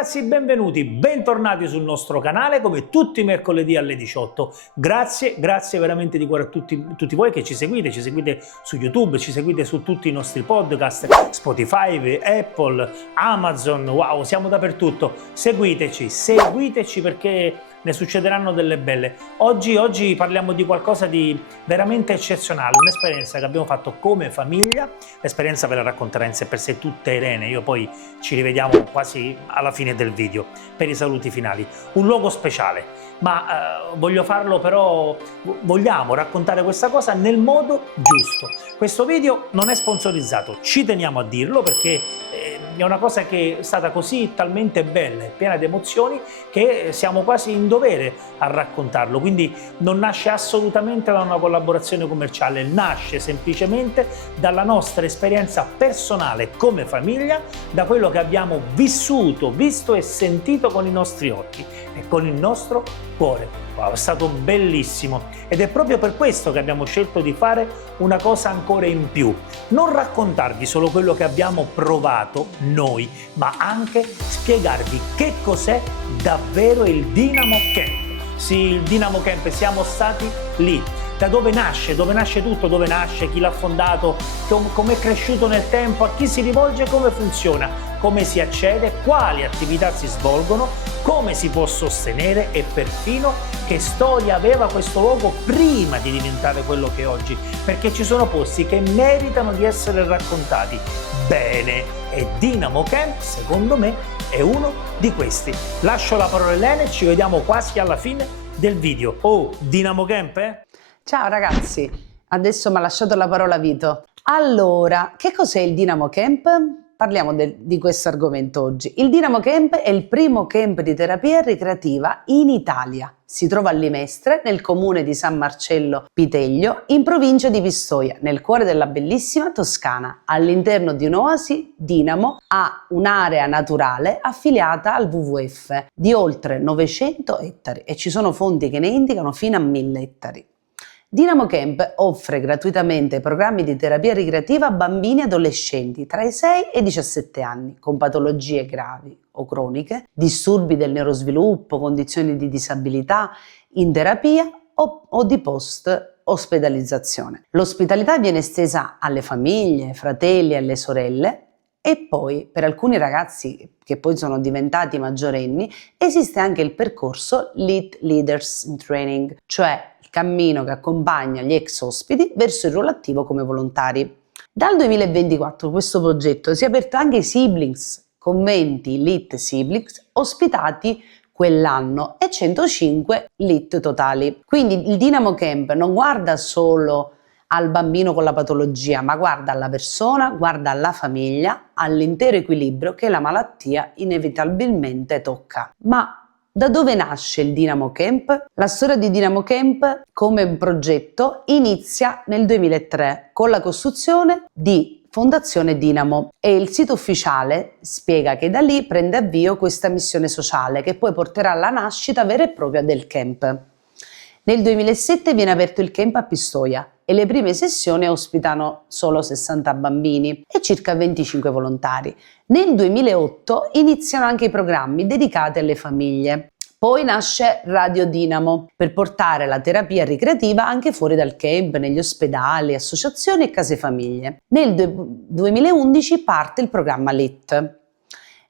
ragazzi, benvenuti, bentornati sul nostro canale come tutti i mercoledì alle 18. Grazie veramente di cuore a tutti voi che ci seguite su YouTube, ci seguite su tutti i nostri podcast, Spotify, Apple, Amazon, wow, siamo dappertutto. Seguiteci perché ne succederanno delle belle. Oggi parliamo di qualcosa di veramente eccezionale, un'esperienza che abbiamo fatto come famiglia. L'esperienza ve la racconterà in sé per sé tutta Irene, io poi ci rivediamo quasi alla fine del video per i saluti finali. Un luogo speciale, ma vogliamo raccontare questa cosa nel modo giusto. Questo video non è sponsorizzato, ci teniamo a dirlo perché è una cosa che è stata così talmente bella e piena di emozioni che siamo quasi in dovere a raccontarlo, quindi non nasce assolutamente da una collaborazione commerciale, nasce semplicemente dalla nostra esperienza personale come famiglia, da quello che abbiamo vissuto, visto e sentito con i nostri occhi e con il nostro cuore. Wow, è stato bellissimo ed è proprio per questo che abbiamo scelto di fare una cosa ancora in più, non raccontarvi solo quello che abbiamo provato noi, ma anche spiegarvi che cos'è davvero il Dynamo Camp. Sì, il Dynamo Camp, siamo stati lì. Da dove nasce tutto, dove nasce, chi l'ha fondato, come è cresciuto nel tempo, a chi si rivolge, come funziona, come si accede, quali attività si svolgono, come si può sostenere e perfino che storia aveva questo luogo prima di diventare quello che è oggi, perché ci sono posti che meritano di essere raccontati bene e Dynamo Camp, secondo me, è uno di questi. Lascio la parola a Elena e ci vediamo quasi alla fine del video. Oh, Dynamo Camp, eh? Ciao ragazzi, adesso mi ha lasciato la parola Vito. Allora, che cos'è il Dynamo Camp? Parliamo di questo argomento oggi. Il Dynamo Camp è il primo camp di terapia ricreativa in Italia. Si trova a Limestre, nel comune di San Marcello Piteglio, in provincia di Pistoia, nel cuore della bellissima Toscana. All'interno di un'oasi, Dynamo ha un'area naturale affiliata al WWF di oltre 900 ettari e ci sono fonti che ne indicano fino a 1000 ettari. Dynamo Camp offre gratuitamente programmi di terapia ricreativa a bambini e adolescenti tra i 6 e i 17 anni con patologie gravi o croniche, disturbi del neurosviluppo, condizioni di disabilità in terapia o di post-ospedalizzazione. L'ospitalità viene estesa alle famiglie, ai fratelli e alle sorelle e poi per alcuni ragazzi che poi sono diventati maggiorenni esiste anche il percorso Leaders in Training, cioè cammino che accompagna gli ex ospiti verso il ruolo attivo come volontari. Dal 2024 questo progetto si è aperto anche ai siblings, con 20 LIT siblings ospitati quell'anno e 105 LIT totali. Quindi il Dynamo Camp non guarda solo al bambino con la patologia, ma guarda alla persona, guarda alla famiglia, all'intero equilibrio che la malattia inevitabilmente tocca. Ma da dove nasce il Dynamo Camp? La storia di Dynamo Camp come progetto inizia nel 2003 con la costruzione di Fondazione Dynamo e il sito ufficiale spiega che da lì prende avvio questa missione sociale che poi porterà alla nascita vera e propria del camp. Nel 2007 viene aperto il camp a Pistoia e le prime sessioni ospitano solo 60 bambini e circa 25 volontari. Nel 2008 iniziano anche i programmi dedicati alle famiglie. Poi nasce Radio Dynamo per portare la terapia ricreativa anche fuori dal camp, negli ospedali, associazioni e case famiglie. Nel 2011 parte il programma LIT.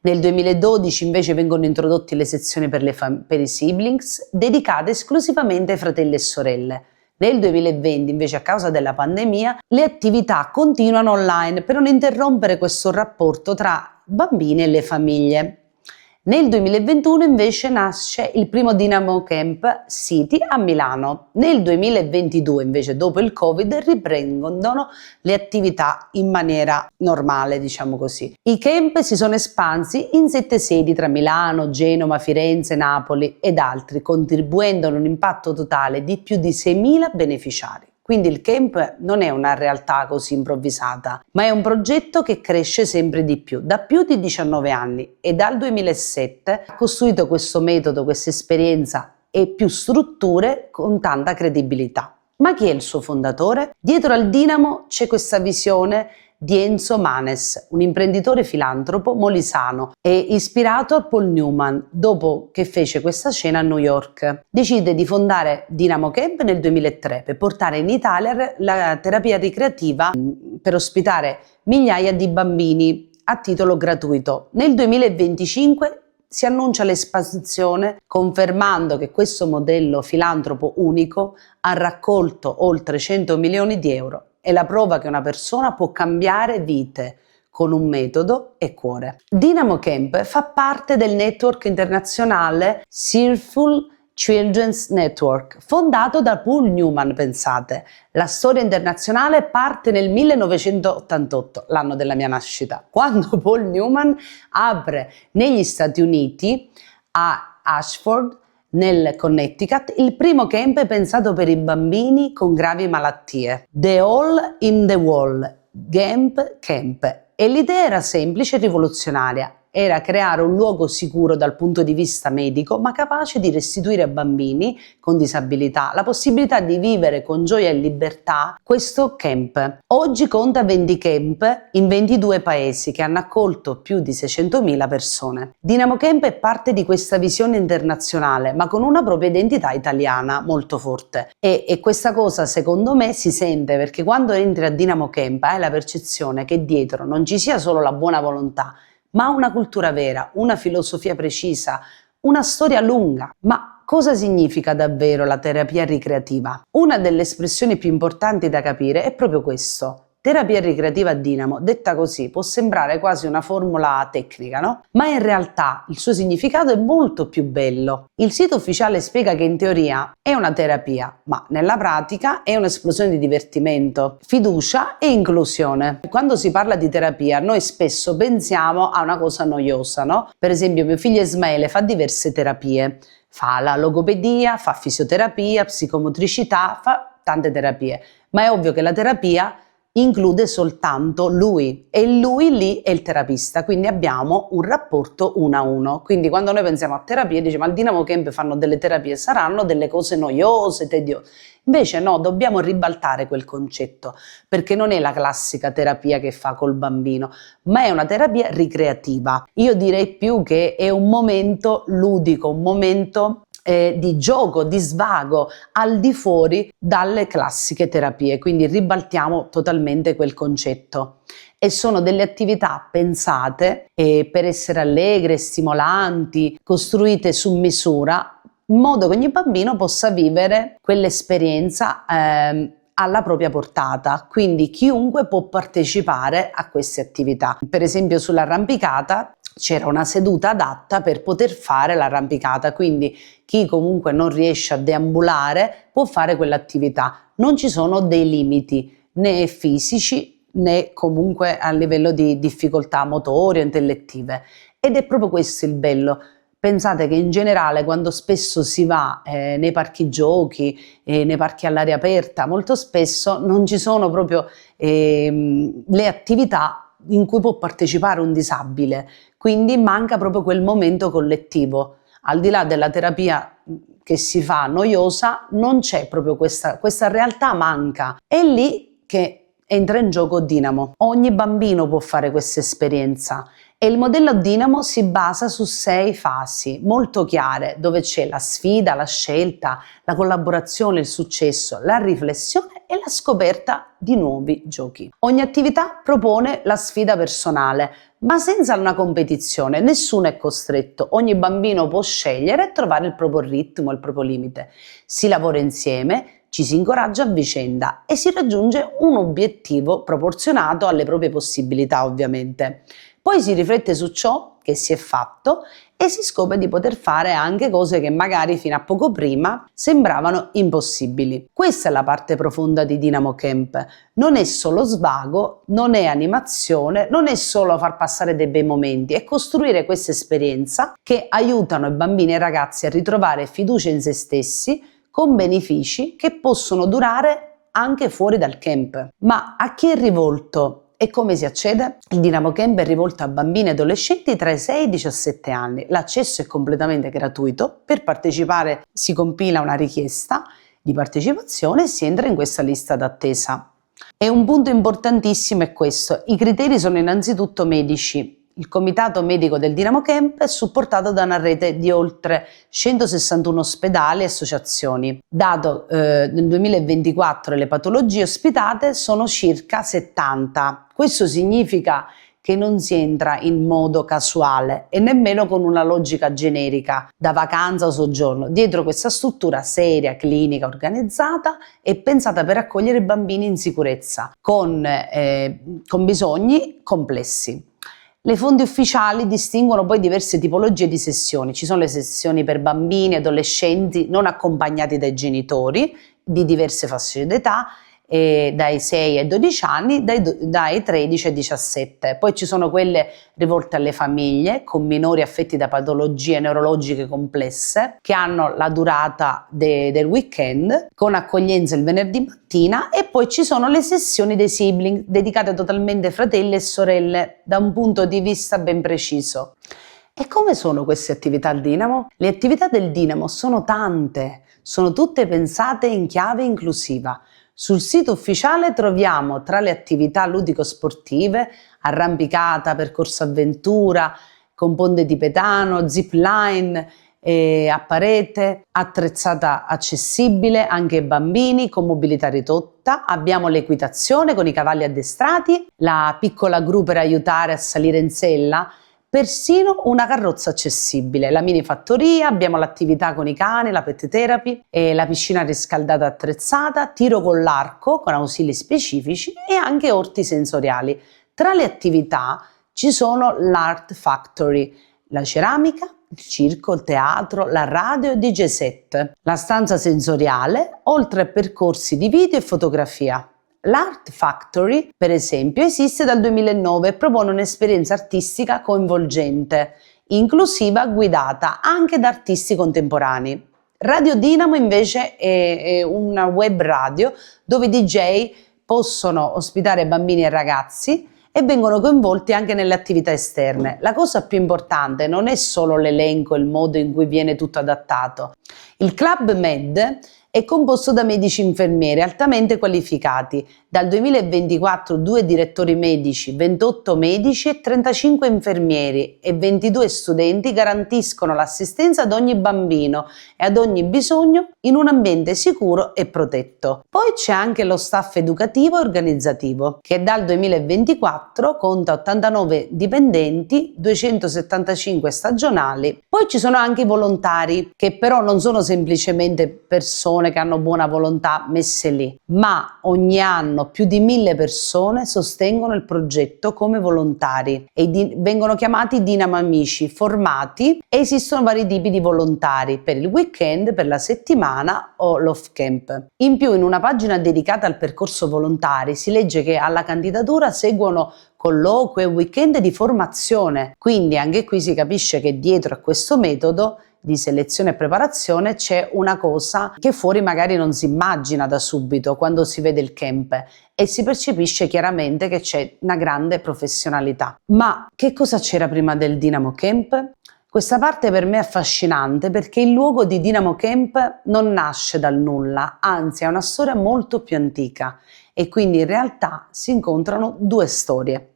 Nel 2012 invece vengono introdotte le sezioni per i siblings dedicate esclusivamente ai fratelli e sorelle. Nel 2020 invece a causa della pandemia le attività continuano online per non interrompere questo rapporto tra bambini e le famiglie. Nel 2021 invece nasce il primo Dynamo Camp City a Milano. Nel 2022 invece dopo il Covid riprendono le attività in maniera normale, diciamo così. I camp si sono espansi in 7 sedi tra Milano, Genova, Firenze, Napoli ed altri, contribuendo ad un impatto totale di più di 6.000 beneficiari. Quindi il camp non è una realtà così improvvisata, ma è un progetto che cresce sempre di più, da più di 19 anni e dal 2007 ha costruito questo metodo, questa esperienza e più strutture con tanta credibilità. Ma chi è il suo fondatore? Dietro al Dynamo c'è questa visione di Enzo Manes, un imprenditore filantropo molisano e ispirato a Paul Newman dopo che fece questa cena a New York. Decide di fondare Dynamo Camp nel 2003 per portare in Italia la terapia ricreativa per ospitare migliaia di bambini a titolo gratuito. Nel 2025 si annuncia l'espansione, confermando che questo modello filantropo unico ha raccolto oltre 100 milioni di euro. È la prova che una persona può cambiare vite con un metodo e cuore. Dynamo Camp fa parte del network internazionale Cheerful Children's Network, fondato da Paul Newman, pensate. La storia internazionale parte nel 1988, l'anno della mia nascita, quando Paul Newman apre negli Stati Uniti, a Ashford, nel Connecticut, il primo camp pensato per i bambini con gravi malattie. The All in the Wall, Camp. E l'idea era semplice e rivoluzionaria. Era creare un luogo sicuro dal punto di vista medico, ma capace di restituire ai bambini con disabilità la possibilità di vivere con gioia e libertà questo camp. Oggi conta 20 camp in 22 paesi che hanno accolto più di 600.000 persone. Dynamo Camp è parte di questa visione internazionale, ma con una propria identità italiana molto forte. E questa cosa, secondo me, si sente perché quando entri a Dynamo Camp hai la percezione che dietro non ci sia solo la buona volontà, ma una cultura vera, una filosofia precisa, una storia lunga. Ma cosa significa davvero la terapia ricreativa? Una delle espressioni più importanti da capire è proprio questo. Terapia ricreativa a Dynamo, detta così, può sembrare quasi una formula tecnica, no? Ma in realtà il suo significato è molto più bello. Il sito ufficiale spiega che in teoria è una terapia, ma nella pratica è un'esplosione di divertimento, fiducia e inclusione. Quando si parla di terapia, noi spesso pensiamo a una cosa noiosa, no? Per esempio, mio figlio Ismaele fa diverse terapie. Fa la logopedia, fa fisioterapia, psicomotricità, fa tante terapie. Ma è ovvio che la terapia include soltanto lui e lui lì è il terapista, quindi abbiamo un rapporto uno a uno. Quindi quando noi pensiamo a terapie diciamo al Dynamo Camp fanno delle terapie, saranno delle cose noiose, tediose. Invece no, dobbiamo ribaltare quel concetto, perché non è la classica terapia che fa col bambino, ma è una terapia ricreativa. Io direi più che è un momento ludico, un momento di gioco, di svago, al di fuori dalle classiche terapie, quindi ribaltiamo totalmente quel concetto. E sono delle attività pensate per essere allegre, stimolanti, costruite su misura, in modo che ogni bambino possa vivere quell'esperienza alla propria portata, quindi chiunque può partecipare a queste attività. Per esempio sull'arrampicata c'era una seduta adatta per poter fare l'arrampicata, quindi chi comunque non riesce a deambulare può fare quell'attività. Non ci sono dei limiti né fisici né comunque a livello di difficoltà motorie o intellettive, ed è proprio questo il bello. Pensate che in generale quando spesso si va nei parchi giochi, nei parchi all'aria aperta, molto spesso non ci sono proprio le attività in cui può partecipare un disabile, quindi manca proprio quel momento collettivo. Al di là della terapia che si fa noiosa, non c'è proprio questa realtà, manca. È lì che entra in gioco Dynamo. Ogni bambino può fare questa esperienza. E il modello Dynamo si basa su 6 fasi molto chiare, dove c'è la sfida, la scelta, la collaborazione, il successo, la riflessione e la scoperta di nuovi giochi. Ogni attività propone la sfida personale, ma senza una competizione, nessuno è costretto, ogni bambino può scegliere e trovare il proprio ritmo, il proprio limite. Si lavora insieme, ci si incoraggia a vicenda e si raggiunge un obiettivo proporzionato alle proprie possibilità, ovviamente. Poi si riflette su ciò che si è fatto e si scopre di poter fare anche cose che magari fino a poco prima sembravano impossibili. Questa è la parte profonda di Dynamo Camp. Non è solo svago, non è animazione, non è solo far passare dei bei momenti, è costruire questa esperienza che aiutano i bambini e i ragazzi a ritrovare fiducia in se stessi con benefici che possono durare anche fuori dal camp. Ma a chi è rivolto? E come si accede? Il Dynamo Camp è rivolto a bambini e adolescenti tra i 6 e i 17 anni. L'accesso è completamente gratuito. Per partecipare si compila una richiesta di partecipazione e si entra in questa lista d'attesa. E un punto importantissimo è questo: i criteri sono innanzitutto medici. Il comitato medico del Dinamo Camp è supportato da una rete di oltre 161 ospedali e associazioni. Dato nel 2024 le patologie ospitate sono circa 70. Questo significa che non si entra in modo casuale e nemmeno con una logica generica da vacanza o soggiorno. Dietro questa struttura seria, clinica, organizzata e pensata per accogliere bambini in sicurezza con bisogni complessi. Le fonti ufficiali distinguono poi diverse tipologie di sessioni. Ci sono le sessioni per bambini e adolescenti non accompagnati dai genitori di diverse fasce d'età, dai 6 ai 12 anni, dai 13 ai 17. Poi ci sono quelle rivolte alle famiglie con minori affetti da patologie neurologiche complesse che hanno la durata del weekend con accoglienza il venerdì mattina, e poi ci sono le sessioni dei sibling dedicate totalmente ai fratelli e sorelle da un punto di vista ben preciso. E come sono queste attività al Dinamo? Le attività del Dinamo sono tante, sono tutte pensate in chiave inclusiva. Sul sito ufficiale troviamo tra le attività ludico-sportive arrampicata, percorso avventura, con ponte tibetano, zip line, a parete, attrezzata accessibile anche ai bambini con mobilità ridotta. Abbiamo l'equitazione con i cavalli addestrati, la piccola gru per aiutare a salire in sella, persino una carrozza accessibile, la mini fattoria, abbiamo l'attività con i cani, la pet therapy, la piscina riscaldata attrezzata, tiro con l'arco con ausili specifici e anche orti sensoriali. Tra le attività ci sono l'Art Factory, la ceramica, il circo, il teatro, la radio e DJ set, la stanza sensoriale, oltre a percorsi di video e fotografia. L'Art Factory, per esempio, esiste dal 2009 e propone un'esperienza artistica coinvolgente, inclusiva, guidata anche da artisti contemporanei. Radio Dinamo invece è una web radio dove i DJ possono ospitare bambini e ragazzi e vengono coinvolti anche nelle attività esterne. La cosa più importante non è solo l'elenco e il modo in cui viene tutto adattato. Il Club Med è composto da medici infermieri altamente qualificati. Dal 2024 2 direttori medici, 28 medici e 35 infermieri e 22 studenti garantiscono l'assistenza ad ogni bambino e ad ogni bisogno in un ambiente sicuro e protetto. Poi c'è anche lo staff educativo e organizzativo che dal 2024 conta 89 dipendenti, 275 stagionali. Poi ci sono anche i volontari che però non sono semplicemente persone che hanno buona volontà messe lì, ma ogni anno più di 1000 persone sostengono il progetto come volontari e vengono chiamati Dinamo Amici, formati, e esistono vari tipi di volontari per il weekend, per la settimana o l'off camp. In più, in una pagina dedicata al percorso volontari si legge che alla candidatura seguono colloqui e weekend di formazione, quindi anche qui si capisce che dietro a questo metodo di selezione e preparazione c'è una cosa che fuori magari non si immagina da subito quando si vede il camp, e si percepisce chiaramente che c'è una grande professionalità. Ma che cosa c'era prima del Dinamo Camp? Questa parte per me è affascinante perché il luogo di Dinamo Camp non nasce dal nulla, anzi ha una storia molto più antica, e quindi in realtà si incontrano due storie.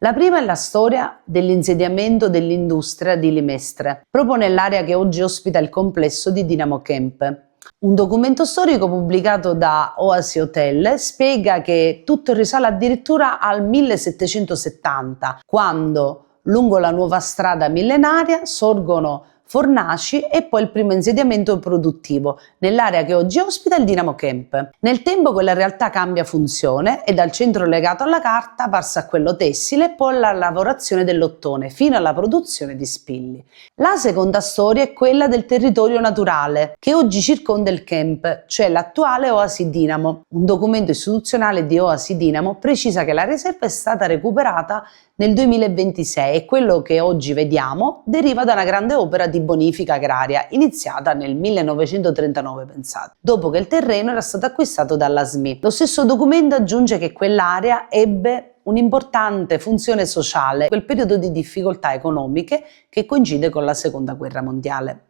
La prima è la storia dell'insediamento dell'industria di Limestre, proprio nell'area che oggi ospita il complesso di Dinamo Camp. Un documento storico pubblicato da Oasi Hotel spiega che tutto risale addirittura al 1770, quando lungo la nuova strada millenaria sorgono fornaci e poi il primo insediamento produttivo nell'area che oggi ospita il Dinamo Camp. Nel tempo quella realtà cambia funzione e dal centro legato alla carta passa a quello tessile e poi alla lavorazione dell'ottone fino alla produzione di spilli. La seconda storia è quella del territorio naturale che oggi circonda il camp, cioè l'attuale Oasi Dinamo. Un documento istituzionale di Oasi Dinamo precisa che la riserva è stata recuperata nel 2026 e quello che oggi vediamo deriva da una grande opera di bonifica agraria iniziata nel 1939, pensate, dopo che il terreno era stato acquistato dalla SMI. Lo stesso documento aggiunge che quell'area ebbe un'importante funzione sociale, quel periodo di difficoltà economiche che coincide con la Seconda Guerra Mondiale.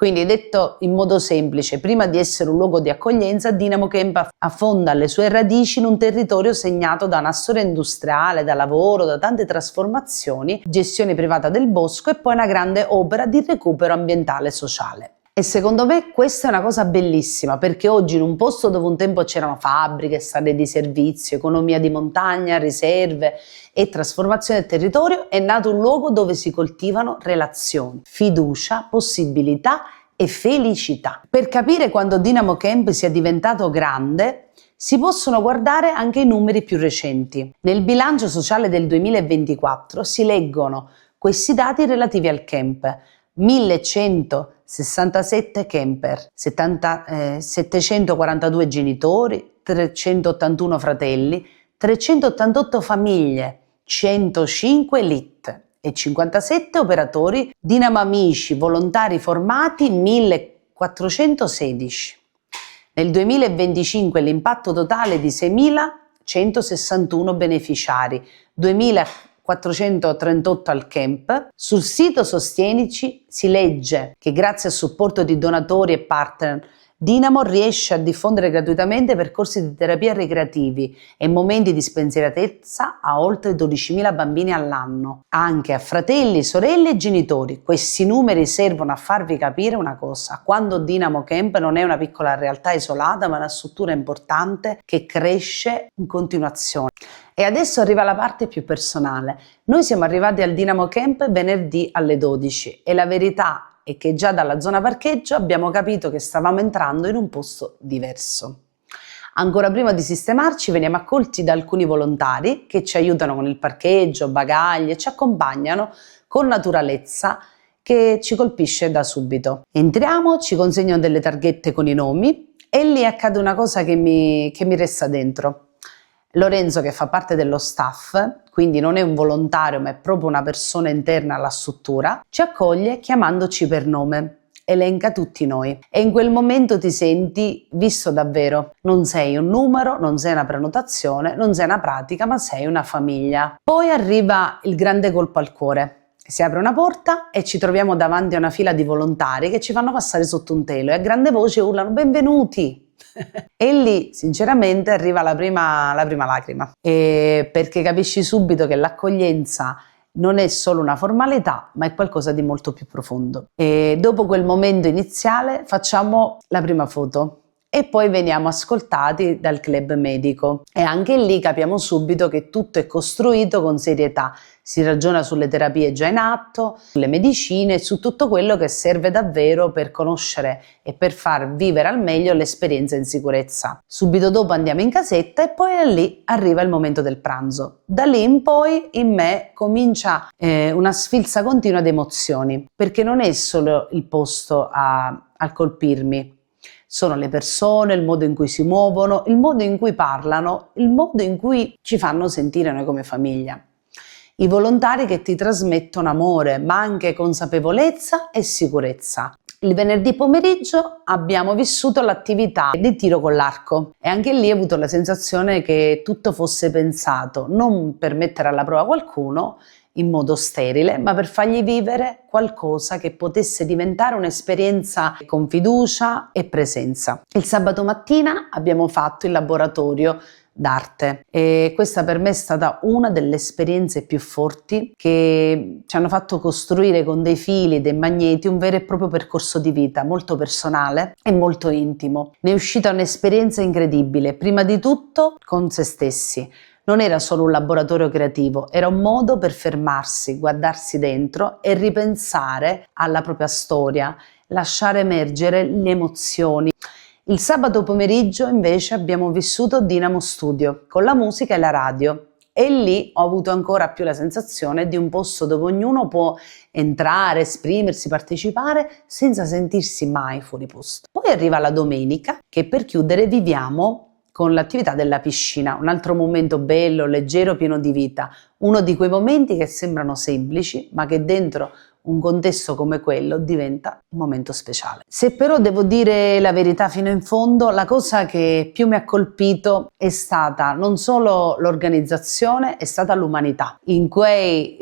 Quindi, detto in modo semplice, prima di essere un luogo di accoglienza, Dinamo Camp affonda le sue radici in un territorio segnato da una storia industriale, da lavoro, da tante trasformazioni, gestione privata del bosco e poi una grande opera di recupero ambientale e sociale. E secondo me questa è una cosa bellissima, perché oggi in un posto dove un tempo c'erano fabbriche, strade di servizio, economia di montagna, riserve e trasformazione del territorio, è nato un luogo dove si coltivano relazioni, fiducia, possibilità e felicità. Per capire quando Dinamo Camp sia diventato grande, si possono guardare anche i numeri più recenti. Nel bilancio sociale del 2024 si leggono questi dati relativi al camp: 1167 camper, 742 genitori, 381 fratelli, 388 famiglie, 105 LIT e 57 operatori Dinamo Amici, volontari formati 1416. Nel 2025 l'impatto totale di 6.161 beneficiari, 2.438 al camp. Sul sito Sostienici si legge che grazie al supporto di donatori e partner Dinamo riesce a diffondere gratuitamente percorsi di terapia ricreativi e momenti di spensieratezza a oltre 12.000 bambini all'anno, anche a fratelli, sorelle e genitori. Questi numeri servono a farvi capire una cosa: quando Dinamo Camp non è una piccola realtà isolata, ma una struttura importante che cresce in continuazione. E adesso arriva la parte più personale. Noi siamo arrivati al Dinamo Camp venerdì alle 12 e la verità è che già dalla zona parcheggio abbiamo capito che stavamo entrando in un posto diverso. Ancora prima di sistemarci veniamo accolti da alcuni volontari che ci aiutano con il parcheggio, bagagli e ci accompagnano con naturalezza che ci colpisce da subito. Entriamo, ci consegnano delle targhette con i nomi e lì accade una cosa che mi resta dentro. Lorenzo, che fa parte dello staff, quindi non è un volontario ma è proprio una persona interna alla struttura, ci accoglie chiamandoci per nome, elenca tutti noi e in quel momento ti senti visto davvero. Non sei un numero, non sei una prenotazione, non sei una pratica, ma sei una famiglia. Poi arriva il grande colpo al cuore. Si apre una porta e ci troviamo davanti a una fila di volontari che ci fanno passare sotto un telo e a grande voce urlano benvenuti. E lì sinceramente arriva la prima lacrima, perché capisci subito che l'accoglienza non è solo una formalità, ma è qualcosa di molto più profondo. E dopo quel momento iniziale facciamo la prima foto e poi veniamo ascoltati dal club medico e anche lì capiamo subito che tutto è costruito con serietà. Si ragiona sulle terapie già in atto, sulle medicine e su tutto quello che serve davvero per conoscere e per far vivere al meglio l'esperienza in sicurezza. Subito dopo andiamo in casetta e poi lì arriva il momento del pranzo. Da lì in poi in me comincia una sfilza continua di emozioni, perché non è solo il posto a colpirmi. Sono le persone, il modo in cui si muovono, il modo in cui parlano, il modo in cui ci fanno sentire noi come famiglia. I volontari che ti trasmettono amore, ma anche consapevolezza e sicurezza. Il venerdì pomeriggio abbiamo vissuto l'attività di tiro con l'arco e anche lì ho avuto la sensazione che tutto fosse pensato non per mettere alla prova qualcuno in modo sterile, ma per fargli vivere qualcosa che potesse diventare un'esperienza con fiducia e presenza. Il sabato mattina abbiamo fatto il laboratorio d'arte e questa per me è stata una delle esperienze più forti che ci hanno fatto costruire con dei fili, dei magneti, un vero e proprio percorso di vita molto personale e molto intimo. Ne è uscita un'esperienza incredibile, prima di tutto con se stessi. Non era solo un laboratorio creativo, era un modo per fermarsi, guardarsi dentro e ripensare alla propria storia, lasciare emergere le emozioni. Il sabato pomeriggio invece abbiamo vissuto Dinamo Studio con la musica e la radio e lì ho avuto ancora più la sensazione di un posto dove ognuno può entrare, esprimersi, partecipare senza sentirsi mai fuori posto. Poi arriva la domenica che per chiudere viviamo con l'attività della piscina, un altro momento bello, leggero, pieno di vita, uno di quei momenti che sembrano semplici ma che dentro un contesto come quello diventa un momento speciale. Se però devo dire la verità fino in fondo, la cosa che più mi ha colpito è stata non solo l'organizzazione, è stata l'umanità. In quei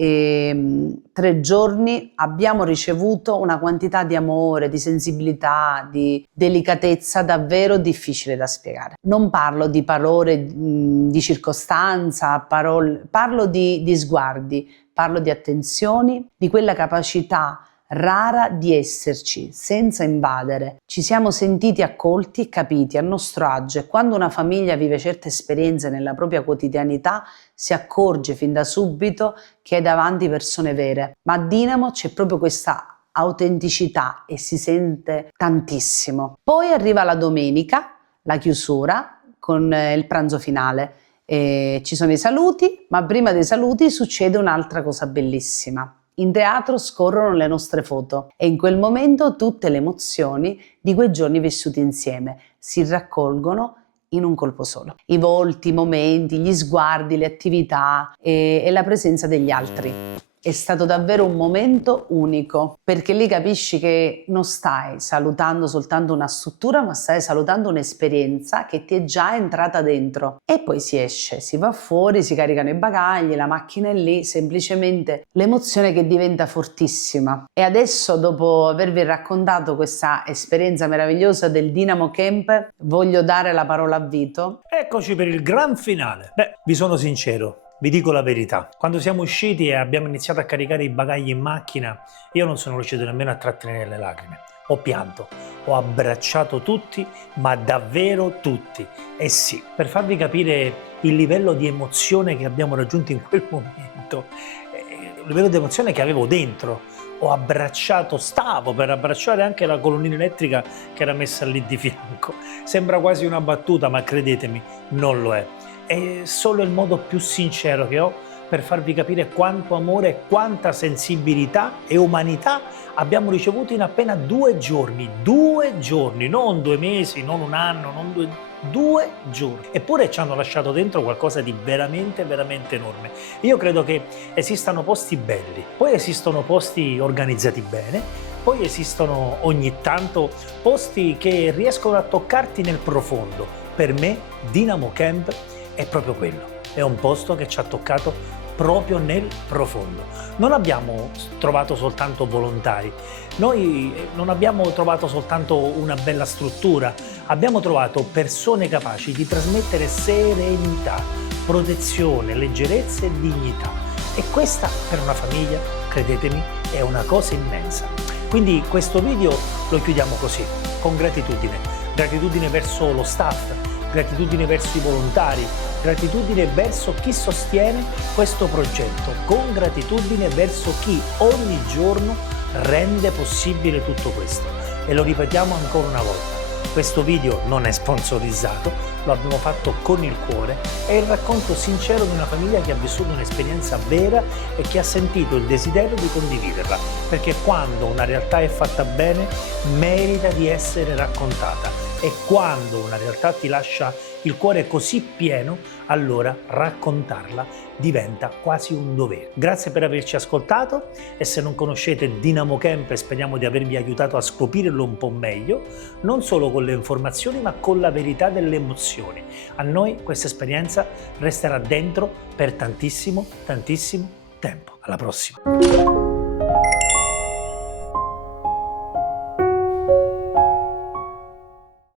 3 giorni abbiamo ricevuto una quantità di amore, di sensibilità, di delicatezza davvero difficile da spiegare. Non parlo di parole di circostanza, parlo di sguardi, parlo di attenzioni, di quella capacità rara di esserci senza invadere. Ci siamo sentiti accolti e capiti a nostro agio, e quando una famiglia vive certe esperienze nella propria quotidianità si accorge fin da subito che è davanti persone vere. Ma a Dinamo c'è proprio questa autenticità e si sente tantissimo. Poi arriva la domenica, la chiusura con il pranzo finale. Ci sono i saluti, ma prima dei saluti succede un'altra cosa bellissima. In teatro scorrono le nostre foto e in quel momento tutte le emozioni di quei giorni vissuti insieme si raccolgono in un colpo solo. I volti, i momenti, gli sguardi, le attività e la presenza degli altri. È stato davvero un momento unico, perché lì capisci che non stai salutando soltanto una struttura, ma stai salutando un'esperienza che ti è già entrata dentro. E poi si esce, si va fuori, si caricano i bagagli, la macchina è lì, semplicemente l'emozione che diventa fortissima. E adesso, dopo avervi raccontato questa esperienza meravigliosa del Dinamo Camp, voglio dare la parola a Vito. Eccoci per il gran finale. Vi sono sincero. Vi dico la verità, quando siamo usciti e abbiamo iniziato a caricare i bagagli in macchina, io non sono riuscito nemmeno a trattenere le lacrime. Ho pianto, ho abbracciato tutti, ma davvero tutti. E sì, per farvi capire il livello di emozione che abbiamo raggiunto in quel momento, il livello di emozione che avevo dentro, stavo per abbracciare anche la colonnina elettrica che era messa lì di fianco. Sembra quasi una battuta, ma credetemi, non lo è. È solo il modo più sincero che ho per farvi capire quanto amore, quanta sensibilità e umanità abbiamo ricevuto in appena 2 giorni. 2 giorni, non 2 mesi, non un anno, non 2 giorni. Eppure ci hanno lasciato dentro qualcosa di veramente, veramente enorme. Io credo che esistano posti belli, poi esistono posti organizzati bene, poi esistono ogni tanto posti che riescono a toccarti nel profondo. Per me Dinamo Camp è proprio quello, è un posto che ci ha toccato proprio nel profondo. Non abbiamo trovato soltanto volontari, noi non abbiamo trovato soltanto una bella struttura, abbiamo trovato persone capaci di trasmettere serenità, protezione, leggerezza e dignità. E questa per una famiglia, credetemi, è una cosa immensa. Quindi questo video lo chiudiamo così, con gratitudine. Gratitudine verso lo staff, gratitudine verso i volontari, gratitudine verso chi sostiene questo progetto, con gratitudine verso chi ogni giorno rende possibile tutto questo. E lo ripetiamo ancora una volta, questo video non è sponsorizzato, lo abbiamo fatto con il cuore, è il racconto sincero di una famiglia che ha vissuto un'esperienza vera e che ha sentito il desiderio di condividerla, perché quando una realtà è fatta bene merita di essere raccontata. E quando una realtà ti lascia il cuore così pieno, allora raccontarla diventa quasi un dovere. Grazie per averci ascoltato e se non conoscete Dinamo Camp speriamo di avervi aiutato a scoprirlo un po' meglio, non solo con le informazioni ma con la verità delle emozioni. A noi questa esperienza resterà dentro per tantissimo, tantissimo tempo. Alla prossima!